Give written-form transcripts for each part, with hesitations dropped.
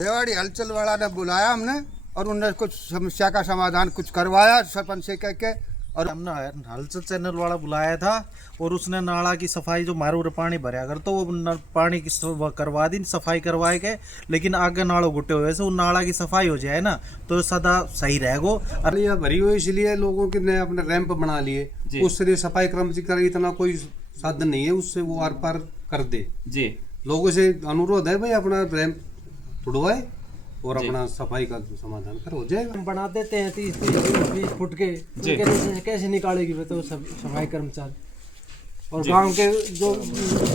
रेवाड़ी हलचल वाला ने बुलाया हमने और उन्होंने कुछ समस्या का समाधान कुछ करवाया सरपंच से कह के। और हमने हलचल चैनल वाला बुलाया था और उसने नाला की सफाई जो मारू रे पानी भरया कर तो वो पानी की करवा दी, सफाई करवाए के, लेकिन आगे नालों गुटे हुए से वो नाला की सफाई हो जाए ना तो सदा सही रहेगो। अरे भरी हुई इसलिए लोगों के ने अपने रैंप बना लिए, उससे सफाई कर्मचारी इतना कोई साधन नहीं है उससे वो आर पार कर दे जी। लोगों से अनुरोध है भाई अपना रैंप तुड़वाए और अपना सफाई का समाधान कर हो जाएगा। हम बना देते हैं 30-20 फुट के, कैसे निकालेगी बताओ सब सफाई कर्मचारी। और गांव के जो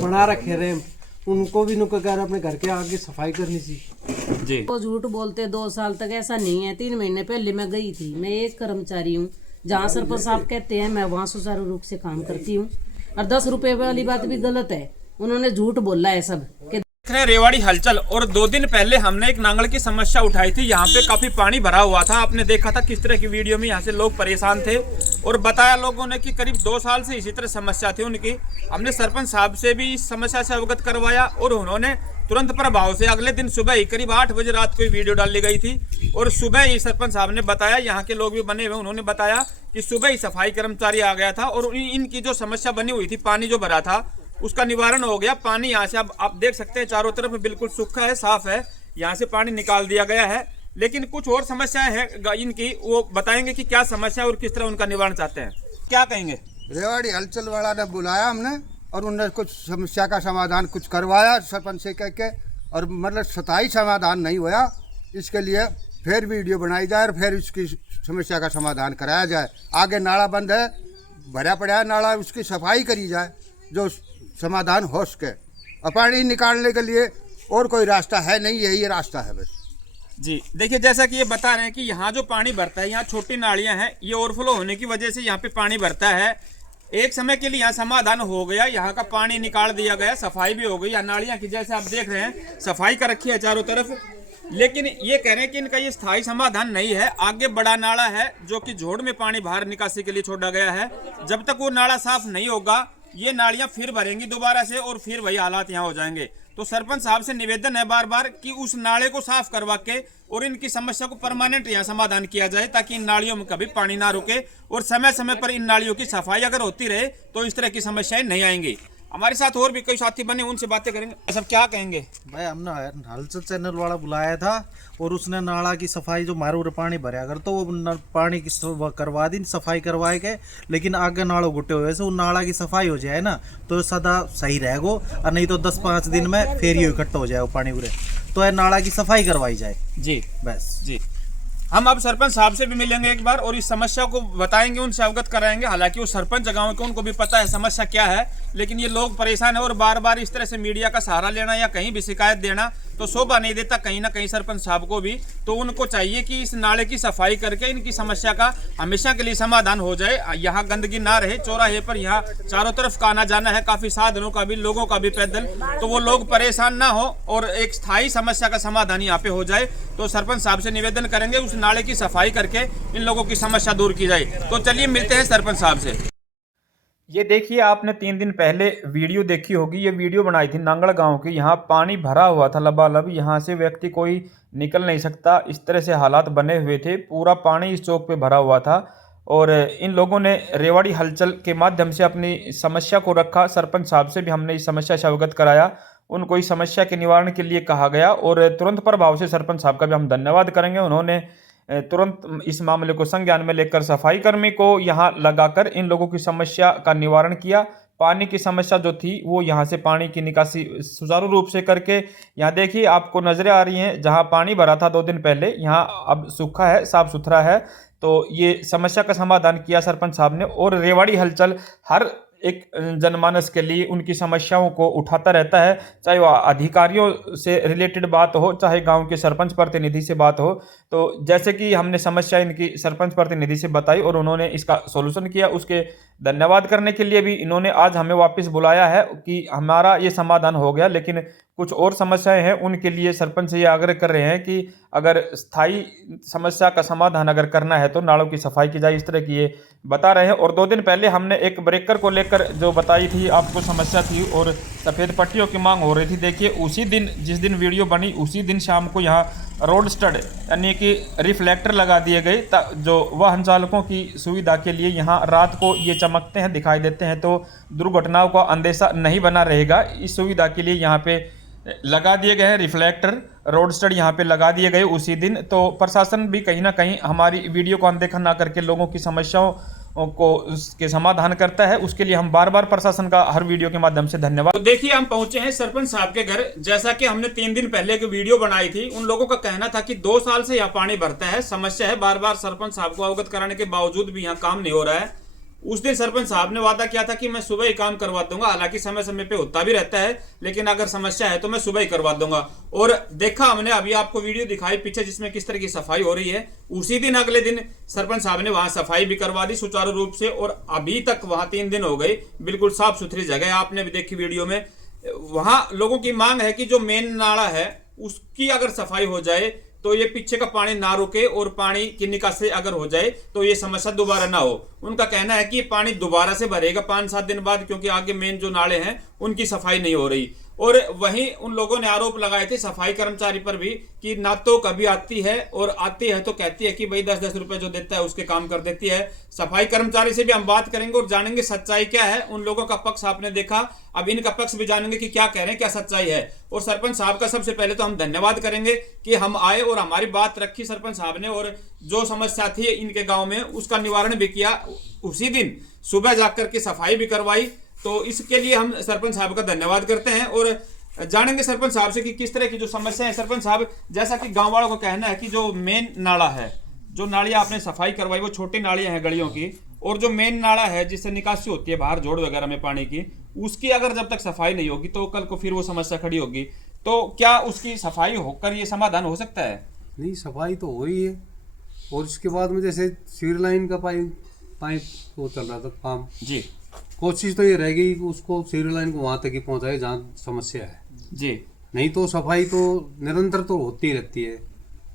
बना रखे रैंप उनको भी नुकर अपने घर के आगे सफाई करनी चाहिए जी। वो झूठ बोलते 2 साल तक ऐसा नहीं है। 3 महीने पहले मैं गई थी, मैं एक कर्मचारी हूँ, जहाँ सरपंच साहब कहते हैं मैं वहाँ सुचारू रूप से काम करती हूँ। और 10 रुपए वाली बात भी गलत है, उन्होंने झूठ बोला है सब कि रेवाड़ी हलचल। और 2 दिन पहले हमने एक नांगल की समस्या उठाई थी, यहाँ पे काफी पानी भरा हुआ था। आपने देखा था किस तरह की वीडियो में यहाँ से लोग परेशान थे और बताया लोगों ने कि करीब 2 साल से इसी तरह समस्या थी उनकी। हमने सरपंच साहब से भी इस समस्या से अवगत करवाया और उन्होंने तुरंत प्रभाव से अगले दिन सुबह ही करीब 8 बजे रात को वीडियो डाली गई थी और सुबह ही सरपंच साहब ने बताया, यहाँ के लोग भी बने हुए, उन्होंने बताया कि सुबह ही सफाई कर्मचारी आ गया था और इनकी जो समस्या बनी हुई थी, पानी जो भरा था उसका निवारण हो गया। पानी यहाँ से अब आप देख सकते हैं चारों तरफ बिल्कुल सूखा है, साफ है, यहाँ से पानी निकाल दिया गया है। लेकिन कुछ और समस्याएं हैं इनकी, वो बताएंगे कि क्या समस्या और किस तरह उनका निवारण चाहते हैं। क्या कहेंगे? रेवाड़ी हलचल वाला ने बुलाया हमने और उन्होंने कुछ समस्या का समाधान कुछ करवाया सरपंच से कह के, और मतलब स्थायी समाधान नहीं हुआ। इसके लिए फिर वीडियो बनाई जाए और फिर इसकी समस्या का समाधान कराया जाए। आगे नाला बंद है, भरा पड़ा है नाला, उसकी सफाई करी जाए जो समाधान हो सके। और पानी निकालने के लिए और कोई रास्ता है नहीं, यही रास्ता है बस जी। देखिए जैसा कि ये बता रहे हैं कि यहाँ जो पानी भरता है, यहाँ छोटी नालियाँ हैं, ये ओवरफ्लो होने की वजह से यहाँ पे पानी भरता है। एक समय के लिए यहाँ समाधान हो गया, यहाँ का पानी निकाल दिया गया, सफाई भी हो गई। यहाँ नालियाँ की जैसे आप देख रहे हैं सफाई कर रखी है चारों तरफ। लेकिन ये कह रहे हैं कि इनका ये स्थायी समाधान नहीं है। आगे बड़ा नाला है जो कि जोड़ में पानी बाहर निकासी के लिए छोड़ा गया है। जब तक वो नाला साफ नहीं होगा ये नालियां फिर भरेंगी दोबारा से और फिर वही हालात यहाँ हो जाएंगे। तो सरपंच साहब से निवेदन है बार बार कि उस नाले को साफ करवा के और इनकी समस्या को परमानेंट यहाँ समाधान किया जाए, ताकि इन नालियों में कभी पानी ना रुके और समय समय पर इन नालियों की सफाई अगर होती रहे तो इस तरह की समस्याएं नहीं आएंगी। हमारे साथ और भी कई साथी बने, उनसे बातें करेंगे। सब क्या कहेंगे? भाई हमने हलचल चैनल वाला बुलाया था और उसने नाला की सफाई जो मारू रे पानी भरया कर तो वो पानी की करवा दी, सफाई करवाए के, लेकिन आगे नालों गुटे हुए से वो नाला की सफाई हो जाए ना तो सदा सही रहेगो। और नहीं तो 10-5 दिन में फिर ये इकट्ठा हो जाए वो पानी पूरे, तो है नाला की सफाई करवाई जाए जी। बस जी। हम अब सरपंच साहब से भी मिलेंगे एक बार और इस समस्या को बताएंगे, उनसे अवगत कराएंगे। हालांकि वो सरपंच गांव के, उनको भी पता है समस्या क्या है, लेकिन ये लोग परेशान है और बार बार इस तरह से मीडिया का सहारा लेना या कहीं भी शिकायत देना तो शोभा नहीं देता कहीं ना कहीं सरपंच साहब को भी। तो उनको चाहिए कि इस नाले की सफाई करके इनकी समस्या का हमेशा के लिए समाधान हो जाए। यहाँ गंदगी ना रहे, चौराहे पर यहाँ चारों तरफ का आना जाना है, काफी साधनों का भी, लोगों का भी पैदल, तो वो लोग परेशान ना हो और एक स्थायी समस्या का समाधान यहाँ पे हो जाए। तो सरपंच साहब से निवेदन करेंगे उस नाले की सफाई करके इन लोगों की समस्या दूर की जाए। तो चलिए मिलते हैं सरपंच साहब से। ये देखिए आपने 3 दिन पहले वीडियो देखी होगी, ये वीडियो बनाई थी नांगल गांव की। यहाँ पानी भरा हुआ था लबालब, यहाँ से व्यक्ति कोई निकल नहीं सकता, इस तरह से हालात बने हुए थे। पूरा पानी इस चौक पे भरा हुआ था और इन लोगों ने रेवाड़ी हलचल के माध्यम से अपनी समस्या को रखा। सरपंच साहब से भी हमने इस समस्या से अवगत कराया, उनको इस समस्या के निवारण के लिए कहा गया और तुरंत प्रभाव से सरपंच साहब का भी हम धन्यवाद करेंगे। उन्होंने तुरंत इस मामले को संज्ञान में लेकर सफाई कर्मी को यहाँ लगाकर इन लोगों की समस्या का निवारण किया। पानी की समस्या जो थी वो यहाँ से पानी की निकासी सुचारू रूप से करके, यहाँ देखिए आपको नजरें आ रही हैं, जहाँ पानी भरा था 2 दिन पहले यहाँ अब सूखा है, साफ सुथरा है। तो ये समस्या का समाधान किया सरपंच साहब ने। और रेवाड़ी हलचल हर एक जनमानस के लिए उनकी समस्याओं को उठाता रहता है, चाहे वह अधिकारियों से रिलेटेड बात हो, चाहे गांव के सरपंच प्रतिनिधि से बात हो। तो जैसे कि हमने समस्या इनकी सरपंच प्रतिनिधि से बताई और उन्होंने इसका सॉल्यूशन किया, उसके धन्यवाद करने के लिए भी इन्होंने आज हमें वापस बुलाया है कि हमारा ये समाधान हो गया, लेकिन कुछ और समस्याएं हैं उनके लिए सरपंच से ये आग्रह कर रहे हैं कि अगर स्थायी समस्या का समाधान अगर करना है तो नालों की सफाई की जाए, इस तरह की ये बता रहे हैं। और 2 दिन पहले हमने एक ब्रेकर को लेकर जो बताई थी आपको समस्या थी और सफ़ेद पट्टियों की मांग हो रही थी। देखिए उसी दिन जिस दिन वीडियो बनी उसी दिन शाम को यहाँ रोड स्टड यानी कि रिफ्लेक्टर लगा दिए गए जो वाहन चालकों की सुविधा के लिए यहाँ रात को ये चमकते हैं, दिखाई देते हैं, तो दुर्घटनाओं का अंदेशा नहीं बना रहेगा। इस सुविधा के लिए यहाँ पे लगा दिए गए हैं रिफ्लेक्टर, रोड स्टड यहाँ पे लगा दिए गए उसी दिन। तो प्रशासन भी कहीं ना कहीं हमारी वीडियो को अनदेखा ना करके लोगों की समस्याओं को उसके समाधान करता है, उसके लिए हम बार बार प्रशासन का हर वीडियो के माध्यम से धन्यवाद। तो देखिए हम पहुंचे हैं सरपंच साहब के घर। जैसा कि हमने 3 दिन पहले एक वीडियो बनाई थी, उन लोगों का कहना था कि 2 साल से यहाँ पानी भरता है, समस्या है, बार बार सरपंच साहब को अवगत कराने के बावजूद भी यहाँ काम नहीं हो रहा है। उस दिन सरपंच साहब ने वादा किया था कि मैं सुबह ही काम करवा दूंगा, हालांकि समय समय पे होता भी रहता है, लेकिन अगर समस्या है तो मैं सुबह ही करवा दूंगा। और देखा हमने, अभी आपको वीडियो दिखाई पीछे जिसमें किस तरह की सफाई हो रही है। उसी दिन अगले दिन सरपंच साहब ने वहां सफाई भी करवा दी सुचारू रूप से, और अभी तक वहां 3 दिन हो गए, बिल्कुल साफ सुथरी जगह, आपने भी देखी वीडियो में। वहां लोगों की मांग है कि जो मेन नाला है उसकी अगर सफाई हो जाए तो ये पीछे का पानी ना रुके और पानी की निकासी अगर हो जाए तो ये समस्या दोबारा ना हो। उनका कहना है कि पानी दोबारा से भरेगा 5-7 दिन बाद, क्योंकि आगे मेन जो नाले हैं उनकी सफाई नहीं हो रही। और वहीं उन लोगों ने आरोप लगाए थे सफाई कर्मचारी पर भी कि ना तो कभी आती है और आती है तो कहती है कि भाई 10-10 रुपए जो देता है उसके काम कर देती है। सफाई कर्मचारी से भी हम बात करेंगे और जानेंगे सच्चाई क्या है। उन लोगों का पक्ष आपने देखा, अब इनका पक्ष भी जानेंगे कि क्या कह रहे हैं, क्या सच्चाई है। और सरपंच साहब का सबसे पहले तो हम धन्यवाद करेंगे कि हम आए और हमारी बात रखी सरपंच साहब ने, और जो समस्या थी इनके गाँव में उसका निवारण भी किया। उसी दिन सुबह जाकर के सफाई भी करवाई, तो इसके लिए हम सरपंच साहब का धन्यवाद करते हैं। और जानेंगे सरपंच साहब से कि किस तरह की जो समस्या है। सरपंच साहब, जैसा कि गांव वालों का कहना है कि जो मेन नाला है, जो नालियां आपने सफाई करवाई वो छोटी नालियां हैं गलियों की, और जो मेन नाला है जिससे निकासी होती है बाहर जोड़ वगैरह में पानी की, उसकी अगर जब तक सफाई नहीं होगी तो कल को फिर वो समस्या खड़ी होगी। तो क्या उसकी सफाई होकर ये समाधान हो सकता है? नहीं, सफाई तो हो ही है। और इसके बाद में जैसे सीवर लाइन का पाइप वो चल रहा था काम जी, कोशिश तो ये रहेगी कि उसको सीवर लाइन को वहां तक ही पहुंचाए जहाँ समस्या है जी। नहीं तो सफाई तो निरंतर तो होती रहती है,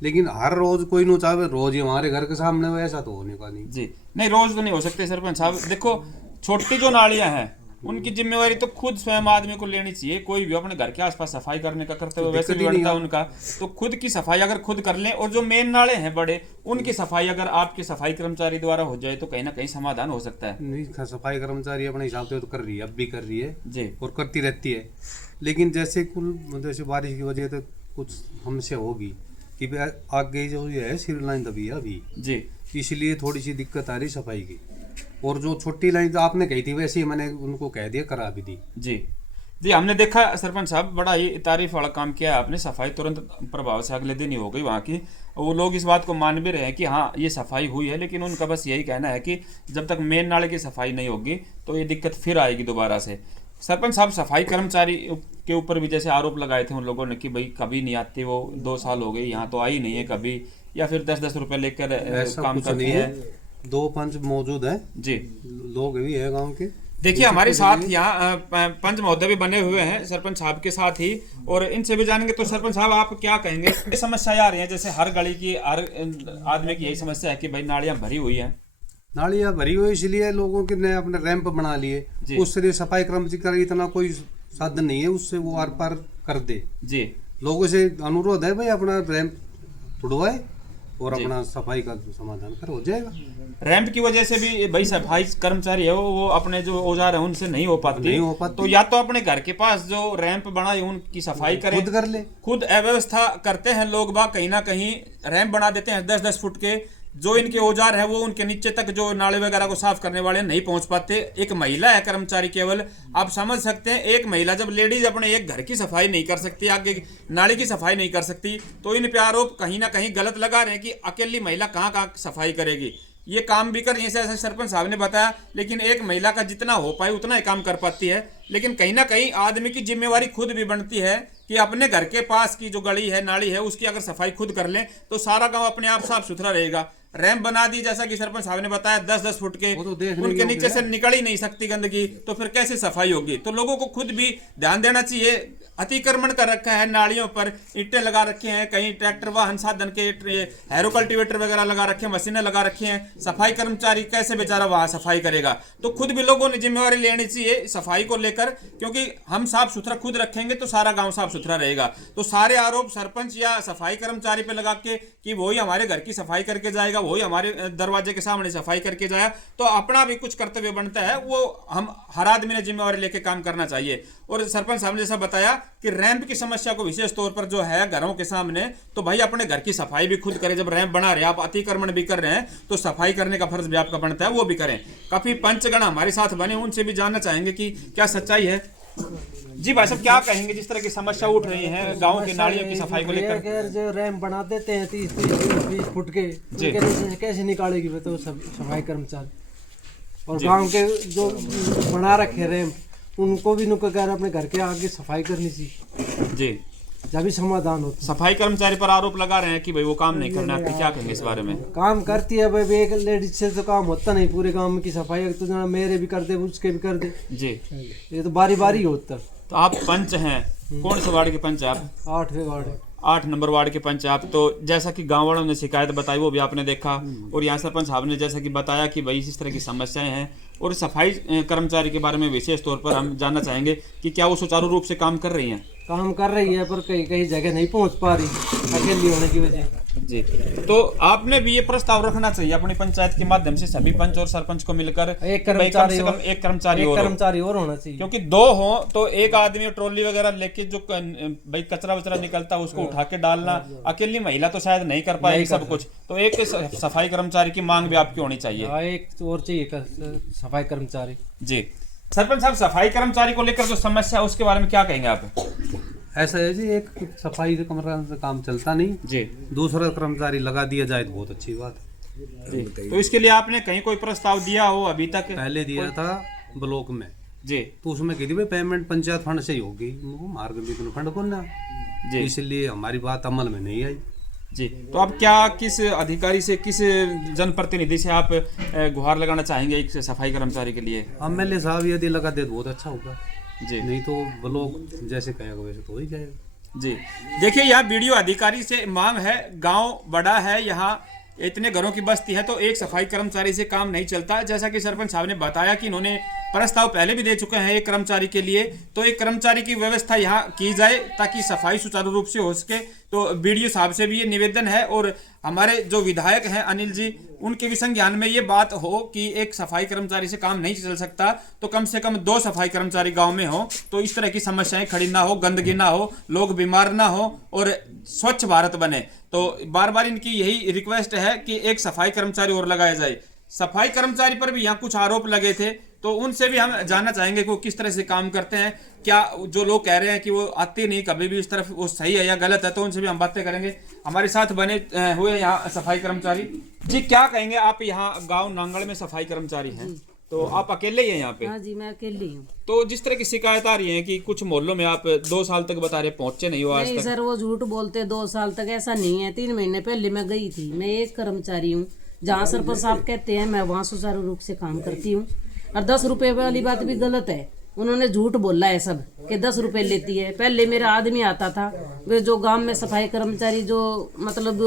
लेकिन हर रोज कोई न चाहे रोज ही हमारे घर के सामने हो, ऐसा तो होने का नहीं। जी नहीं, रोज तो नहीं हो सकते सरपंच साहब। देखो छोटी जो नालियां हैं उनकी जिम्मेवारी तो खुद स्वयं आदमी को लेनी चाहिए। कोई भी अपने घर के आसपास सफाई करने का करते हुए वैसे भी बनता है उनका, तो खुद की सफाई अगर खुद कर लें, और जो मेन नाले हैं बड़े उनकी सफाई अगर आपके सफाई कर्मचारी द्वारा हो जाए तो कहीं ना कहीं समाधान हो सकता है। नहीं, सफाई कर्मचारी अपने हिसाब से तो कर रही है, अब भी कर रही है जी, और करती रहती है। लेकिन जैसे जैसे बारिश की वजह से कुछ समस्या होगी कि आगे जो ये है सीवर लाइन दबी है अभी जी, इसलिए थोड़ी सी दिक्कत आ रही सफाई की। और जो छोटी लाइन जो आपने कही थी वैसे ही मैंने उनको कह दिया, करा भी दी। जी जी, हमने देखा सरपंच साहब, बड़ा ही तारीफ वाला काम किया आपने। सफाई तुरंत प्रभाव से अगले दिन ही हो गई वहाँ की। वो लोग इस बात को मान भी रहे हैं कि हाँ ये सफाई हुई है, लेकिन उनका बस यही कहना है कि जब तक मेन नाले की सफाई नहीं होगी तो ये दिक्कत फिर आएगी दोबारा से। सरपंच साहब, सफाई कर्मचारी के ऊपर भी जैसे आरोप लगाए थे उन लोगों ने कि भाई कभी नहीं आती, वो 2 साल हो गए यहाँ तो आई नहीं है कभी, या फिर 10-10 रुपए लेकर काम करती है। 2 पंच मौजूद हैं जी, लोग भी है गांव के। देखिए हमारे साथ यहाँ पंच महोदय भी बने हुए हैं सरपंच साहब के साथ ही, और इनसे भी जानेंगे। तो सरपंच साहब, आप क्या कहेंगे? ये समस्या आ रही है, जैसे हर गली की हर आदमी की यही समस्या है कि भाई नालियां भरी हुई हैं। नालियां भरी हुई इसलिए लोगों के ने अपने रैंप बना लिए, उससे लिए सफाई कर्मचारी इतना कोई साधन नहीं है उससे वो आर पार कर दे। जी, लोगों से अनुरोध है भाई अपना रैंप तुड़वाए और अपना सफाई का समाधान कर, हो जाएगा। रैंप की वजह से भी भाई सफाई कर्मचारी है वो अपने जो औजार है उनसे नहीं हो पाती। तो या तो अपने घर के पास जो रैंप बना है उनकी सफाई करें, खुद कर ले। खुद अव्यवस्था करते हैं लोग बाग, कहीं ना कहीं रैंप बना देते हैं 10-10 फुट के, जो इनके औजार है वो उनके नीचे तक जो नाले वगैरह को साफ करने वाले नहीं पहुंच पाते। एक महिला है कर्मचारी केवल, आप समझ सकते हैं एक महिला जब लेडीज अपने एक घर की सफाई नहीं कर सकती, आगे नाले की सफाई नहीं कर सकती, तो इन पे आरोप कहीं ना कहीं गलत लगा रहे हैं कि अकेली महिला कहाँ कहाँ सफाई करेगी। ये काम भी कर रही है जैसे सरपंच साहब ने बताया, लेकिन एक महिला का जितना हो पाए उतना ही काम कर पाती है। लेकिन कहीं ना कहीं आदमी की जिम्मेवारी खुद भी बनती है कि अपने घर के पास की जो गली है नाली है उसकी अगर सफाई खुद कर लें तो सारा गांव अपने आप साफ सुथरा रहेगा। रैंप बना दी, जैसा कि सरपंच साहब ने बताया 10-10 फुट के, वो तो देखने उनके योग्य नीचे है। से निकल ही नहीं सकती गंदगी, तो फिर कैसे सफाई होगी। तो लोगों को खुद भी ध्यान देना चाहिए। अतिक्रमण कर रखा है, नालियों पर ईंटें लगा रखे हैं, कहीं ट्रैक्टर वाहन साधन के हैरो कल्टीवेटर वगैरह लगा रखे हैं, मशीनें लगा रखी हैं, सफाई कर्मचारी कैसे बेचारा वहां सफाई करेगा। तो खुद भी लोगों ने जिम्मेवारी लेनी चाहिए सफाई को लेकर, क्योंकि हम साफ सुथरा खुद रखेंगे तो सारा गांव साफ सुथरा रहेगा। तो सारे आरोप सरपंच या सफाई कर्मचारी पे लगा के कि वही हमारे घर की सफाई करके जाएगा, वही हमारे दरवाजे के सामने सफाई करके जाए, तो अपना भी कुछ कर्तव्य बनता है, वो हम हर आदमी ने जिम्मेवारी लेके काम करना चाहिए। और सरपंच साहब ने जैसा बताया कि रैंप की समस्या को विशेष तौर पर जो है घरों के सामने, तो भाई अपने घर की सफाई भी खुद करें। जब रैंप बना रहे हैं, आप अतिक्रमण भी कर रहे हैं, तो सफाई करने का फर्ज भी आपका बनता है, वो भी करें। काफी पंचगण हमारे साथ बने, उनसे भी जानना चाहेंगे कि क्या सच्चाई है। जी भाई साहब, क्या कहेंगे जिस तरह की समस्या उठ रही है गांव की नालियों की सफाई को लेकर? यार जो रैंप बना देते हैं 30-20 फुट के, उनके नीचे से कैसे निकालेगी बताओ सब सफाई कर्मचारी। और गांव के जो बना रखे रैंप, उनको भी नुका कर अपने घर के आगे सफाई करनी चाहिए जी, जब भी समाधान होता सफाई कर्मचारी पर आरोप लगा रहे हैं कि भाई वो काम नहीं करना, आप क्या कहेंगे इस बारे में? है। काम करती है भाई, एक लेडीज से तो काम होता नहीं पूरे गांव की सफाई, तो जो मेरे भी कर दे उसके भी कर दे, जी, ये तो बारी बारी होता। तो आप पंच हैं, कौन से वार्ड के पंच हैं आप? 8वें वार्ड है। 8 नंबर वार्ड के पंच आप। तो जैसा कि गांव वालों ने शिकायत बताई वो भी आपने देखा, और यहाँ सरपंच साहब ने जैसा कि बताया कि भाई इस तरह की समस्याएं हैं, और सफाई कर्मचारी के बारे में विशेष तौर पर हम जानना चाहेंगे कि क्या वो सुचारू रूप से काम कर रही हैं? काम कर रही है पर कहीं कहीं जगह नहीं पहुंच पा रही अकेली होने की वजह। जी, तो आपने भी ये प्रस्ताव रखना चाहिए अपनी पंचायत के माध्यम से, सभी पंच और सरपंच को मिलकर एक कि भाई कम से कर्मचारी कम एक कर्मचारी और होना चाहिए, क्योंकि 2 हो तो एक आदमी ट्रॉली वगैरह लेके जो भाई कचरा वचरा निकलता है उसको उठा के डालना, अकेली महिला तो शायद नहीं कर पाएगी सब कुछ। तो एक सफाई कर्मचारी की मांग भी आपकी होनी चाहिए। एक और चाहिए सफाई कर्मचारी। जी सरपंच साहब, सफाई कर्मचारी को लेकर जो समस्या है उसके बारे में क्या कहेंगे आप? ऐसा है जी, एक सफाई का कमरा से काम चलता नहीं जी, दूसरा कर्मचारी लगा दिया जाए तो बहुत अच्छी बात है। तो इसके लिए आपने कहीं कोई प्रस्ताव दिया हो अभी तक? पहले दिया था ब्लॉक में जी, तो उसमें कही थी भाई पेमेंट पंचायत फंड से ही होगी, मार्ग भी फंड को ना, जी, इसलिए हमारी बात अमल में नहीं आई। जी। तो आप क्या किस अधिकारी से, किस जनप्रतिनिधि से आप गुहार लगाना चाहेंगे एक सफाई कर्मचारी के लिए? MLA साहब यदि लगा दे तो बहुत अच्छा होगा, जी, नहीं तो ब्लॉक जैसे कहेगा वैसे तो हो ही जाएगा। जी। देखिए यहाँ वीडियो अधिकारी से मांग है, गांव बड़ा है, यहाँ इतने घरों की बस्ती है, तो एक सफाई कर्मचारी से काम नहीं चलता। जैसा कि सरपंच साहब ने बताया कि इन्होंने प्रस्ताव पहले भी दे चुके हैं एक कर्मचारी के लिए, तो एक कर्मचारी की व्यवस्था यहाँ की जाए ताकि सफाई सुचारू रूप से हो सके। तो बीडीओ साहब से भी ये निवेदन है, और हमारे जो विधायक हैं अनिल जी, उनके भी संज्ञान में ये बात हो कि एक सफाई कर्मचारी से काम नहीं चल सकता, तो कम से कम 2 सफाई कर्मचारी गांव में हो, तो इस तरह की समस्याएं खड़ी ना हो, गंदगी ना हो, लोग बीमार ना हो, और स्वच्छ भारत बने। तो बार बार इनकी यही रिक्वेस्ट है कि एक सफाई कर्मचारी और लगाया जाए। सफाई कर्मचारी पर भी यहाँ कुछ आरोप लगे थे, तो उनसे भी हम जानना चाहेंगे कि वो किस तरह से काम करते हैं। क्या जो लोग कह रहे हैं कि वो आते नहीं कभी भी इस तरफ, वो सही है या गलत है, तो उनसे भी हम बातें करेंगे। हमारे साथ बने हुए यहाँ सफाई कर्मचारी जी, क्या कहेंगे आप? यहाँ गांव नांगल में सफाई कर्मचारी हैं, तो आप अकेले ही हैं यहाँ पे? हाँ जी, मैं अकेली हूँ। तो जिस तरह की शिकायत आ रही है कि कुछ मोहल्लों में आप 2 साल तक बता रहे पहुंचे नहीं हो आज नहीं तक? सर, वो झूठ बोलते 2 साल तक, ऐसा नहीं है। 3 महीने पहले मैं गई थी। मैं एक कर्मचारी हूँ, जहाँ सरपंच साहब कहते हैं मैं वहाँ सुचारू रूप से काम करती हूँ। और 10 रुपए वाली बात भी गलत है, उन्होंने झूठ बोला है सब कि 10 रुपए लेती है। पहले मेरा आदमी आता था, वे जो गांव में सफाई कर्मचारी जो मतलब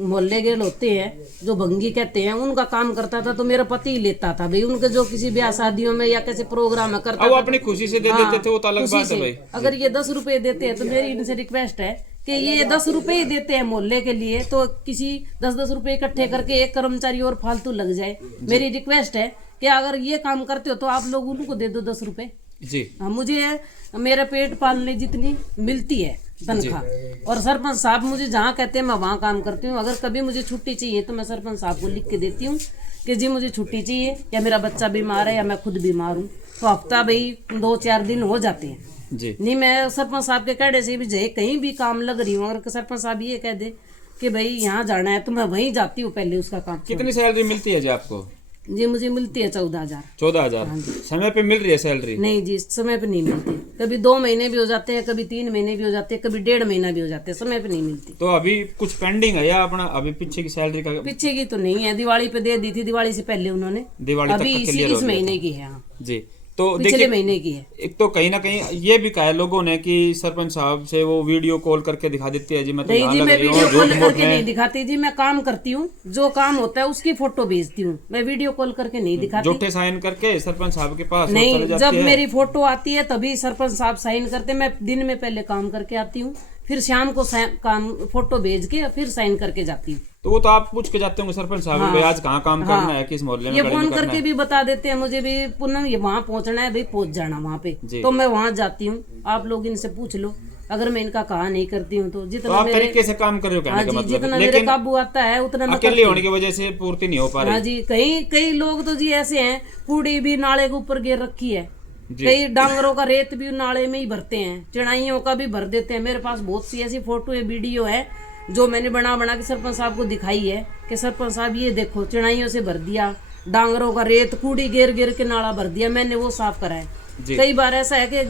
मोहल्ले गेल होते हैं, जो भंगी कहते हैं, उनका काम करता था, तो मेरा पति ही लेता था भाई। उनके जो किसी ब्याह शादियों में या कैसे प्रोग्राम में करता वो था, अपनी खुशी से दे देते थे, वो तो अलग बात है भाई। अगर ये 10 रुपए देते हैं तो मेरी इनसे रिक्वेस्ट है कि ये 10 रुपए ही देते हैं मोहल्ले के लिए, तो किसी 10-10 रुपए इकट्ठे करके एक कर्मचारी और फालतू लग जाए। मेरी रिक्वेस्ट है कि अगर ये काम करते हो तो आप लोग उनको दे दो 10 रुपए जी। हाँ, मुझे मेरा पेट पालने जितनी मिलती है तनख्वाह। और सरपंच साहब मुझे जहाँ कहते हैं मैं वहाँ काम करती हूँ। अगर कभी मुझे छुट्टी चाहिए तो मैं सरपंच साहब को लिख के देती हूँ कि जी मुझे छुट्टी चाहिए, या मेरा बच्चा बीमार है या मैं खुद बीमार हूँ, तो हफ्ता भाई 2-4 दिन हो जाते हैं जी। नहीं, मैं सरपंच साहब के कहने से भी जाए कहीं भी काम लग रही हूँ, अगर सरपंच साहब ये कह दे कि भाई यहाँ जाना है तो मैं वहीं जाती हूँ पहले उसका काम। कितनी सैलरी मिलती है जी आपको? जी मुझे मिलती है 14,000। 14,000 समय पे मिल रही है सैलरी? नहीं जी, समय पे नहीं मिलती। कभी 2 महीने भी हो जाते हैं, कभी 3 महीने भी हो जाते हैं, कभी 1.5 महीना भी हो जाते हैं, समय पे नहीं मिलती। तो अभी कुछ पेंडिंग है या अपना अभी पीछे की सैलरी का? पीछे की तो नहीं है, दिवाली पे दे दी थी, दिवाली से पहले उन्होंने, दिवाली तक अभी का क्लियर इस महीने की है। हाँ जी। तो पिछले देखिए महीने की है। एक तो कहीं ना कहीं ये भी कहा है लोगों ने कि सरपंच साहब से वो वीडियो कॉल करके दिखा देती है जी, मैं तो नहीं यहाँ जी, लग मैं रही हूँ, वीडियो कॉल झूठ मूठ करके में। नहीं दिखाती जी, मैं काम करती हूँ, जो काम होता है उसकी फोटो भेजती हूँ, मैं वीडियो कॉल करके नहीं दिखाती। झूठे साइन करके सरपंच साहब के पास वो चले नहीं, जाती जब है। मेरी फोटो आती है तभी सरपंच साहब साइन करते, मैं दिन में पहले काम करके आती हूँ, फिर शाम को काम फोटो भेज के फिर साइन करके जाती हूँ। तो वो तो आप पूछ के जाते होंगे सरपंच साहब हाँ, भाई आज कहाँ काम करना है, किस मोहल्ले में ये गली फोन में करना करके है। भी बता देते हैं मुझे भी, पूनम ये वहाँ पहुँचना है भाई, पहुँच जाना वहाँ पे, जी। तो मैं वहाँ जाती हूँ। आप लोग इनसे पूछ लो, अगर मैं इनका कहा नहीं करती हूँ तो तो जितना आप मेरे तरीके से काम कर रहे हो कहने हाँ का जी, मतलब जितना है। मेरे लेकिन काबू आता है उतना मैं अकेले करती हूँ। होने की वजह से पूर्ति नहीं हो पा हाँ रही। जी, कई लोग तो जी ऐसे हैं, कूड़ी भी नाले के ऊपर गिर रखी है, कई डांगरों का रेत भी नाले में ही भरते हैं, चिड़ाइयों का भी भर देते हैं। मेरे पास बहुत सी ऐसी फोटो है, वीडियो है जो मैंने बना के सरपंच साहब को दिखाई है कि सरपंच साहब ये देखो, चिड़ाइयों से भर दिया, डांगरों का रेत कूड़ी गिर के नाला भर दिया, मैंने वो साफ करा है। कई बार ऐसा है कि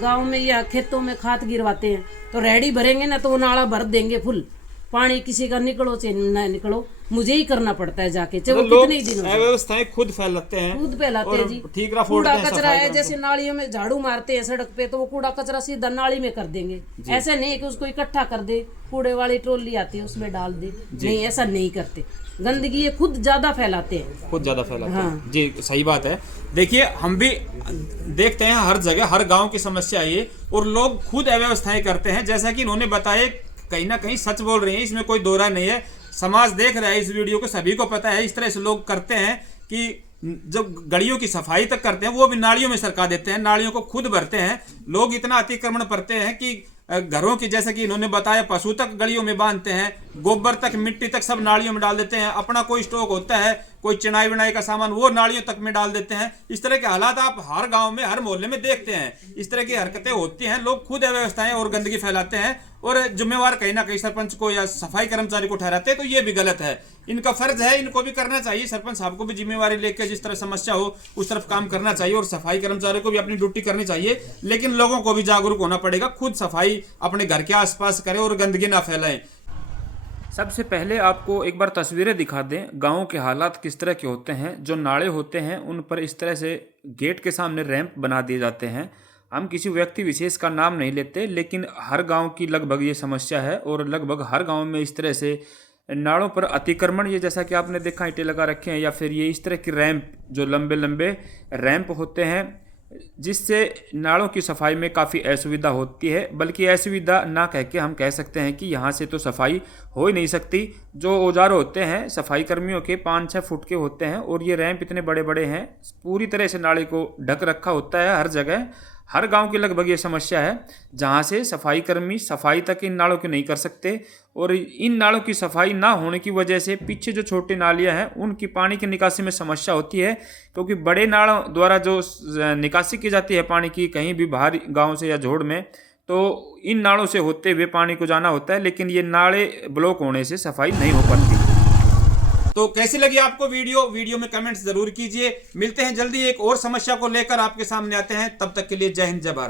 गांव में या खेतों में खाद गिरवाते हैं तो रेडी भरेंगे ना तो वो नाला भर देंगे फुल, पानी किसी का निकलो चाहे ना निकलो, मुझे ही करना पड़ता है जाके, चाहे वो कितने ही दिनों से। अव्यवस्थाएं खुद फैलाते हैं, खुद फैलाते हैं जी। ठीकरा कूड़ा फोड़ते हैं, कचरा सफाई है, करते जैसे नालियों में झाड़ू मारते हैं सड़क पे, तो वो कूड़ा कचरा सीधा नाली में कर देंगे। ऐसा नहीं है कि उसको इकट्ठा कर दे, कूड़े वाली ट्रॉली आती है उसमें डाल दे, नहीं ऐसा नहीं करते। गंदगी ये खुद ज्यादा फैलाते हैं, खुद ज्यादा फैलाते हैं। जी सही बात है। देखिए हम भी देखते हैं हर जगह हर गांव की समस्या है ये, और लोग खुद अव्यवस्थाएं करते हैं। जैसा कि इन्होंने बताया कहीं ना कहीं सच बोल रही हैं, इसमें कोई दो राय नहीं है। समाज देख रहा है इस वीडियो को, सभी को पता है। इस तरह से लोग करते हैं कि जब गलियों की सफाई तक करते हैं वो भी नालियों में सरका देते हैं, नालियों को खुद भरते हैं। लोग इतना अतिक्रमण करते हैं कि घरों की, जैसे कि इन्होंने बताया, पशु तक गलियों में बांधते हैं, गोबर तक मिट्टी तक सब नालियों में डाल देते हैं। अपना कोई स्टॉक होता है, कोई चिनाई विनाई का सामान, वो नालियों तक में डाल देते हैं। इस तरह के हालात आप हर गांव में हर मोहल्ले में देखते हैं। इस तरह की हरकतें होती हैं, लोग खुद अव्यवस्थाएं और गंदगी फैलाते हैं और जिम्मेवार कहीं ना कहीं सरपंच को या सफाई कर्मचारी को ठहराते हैं, तो ये भी गलत है। इनका फर्ज है, इनको भी करना चाहिए। सरपंच साहब को भी जिम्मेवारी लेकर जिस तरह समस्या हो उस तरफ काम करना चाहिए, और सफाई कर्मचारी को भी अपनी ड्यूटी करनी चाहिए। लेकिन लोगों को भी जागरूक होना पड़ेगा, खुद सफाई अपने घर के आसपास करें और गंदगी ना फैलाएं। सबसे पहले आपको एक बार तस्वीरें दिखा दें, गाँव के हालात किस तरह के होते हैं। जो नाले होते हैं उन पर इस तरह से गेट के सामने रैंप बना दिए जाते हैं। हम किसी व्यक्ति विशेष का नाम नहीं लेते, लेकिन हर गांव की लगभग ये समस्या है, और लगभग हर गांव में इस तरह से नालों पर अतिक्रमण, ये जैसा कि आपने देखा ईंटें लगा रखे हैं, या फिर ये इस तरह की रैंप, जो लंबे लंबे रैंप होते हैं, जिससे नालों की सफाई में काफ़ी असुविधा होती है। बल्कि असुविधा ना कह के हम कह सकते हैं कि यहाँ से तो सफाई हो ही नहीं सकती। जो औजार होते हैं सफाई कर्मियों के 5-6 फुट के होते हैं, और ये रैंप इतने बड़े बड़े हैं, पूरी तरह से नाले को ढक रखा होता है। हर जगह हर गांव की लगभग ये समस्या है, जहां से सफाई कर्मी सफाई तक इन नालों की नहीं कर सकते, और इन नालों की सफाई ना होने की वजह से पीछे जो छोटी नालियां हैं उनकी पानी की निकासी में समस्या होती है। क्योंकि बड़े नालों द्वारा जो निकासी की जाती है पानी की, कहीं भी बाहर गाँव से या झोड़ में, तो इन नालों से होते हुए पानी को जाना होता है, लेकिन ये नाले ब्लॉक होने से सफाई नहीं हो पाती। तो कैसी लगी आपको वीडियो में कमेंट्स जरूर कीजिए। मिलते हैं जल्दी एक और समस्या को लेकर आपके सामने आते हैं, तब तक के लिए जय हिंद जय भारत।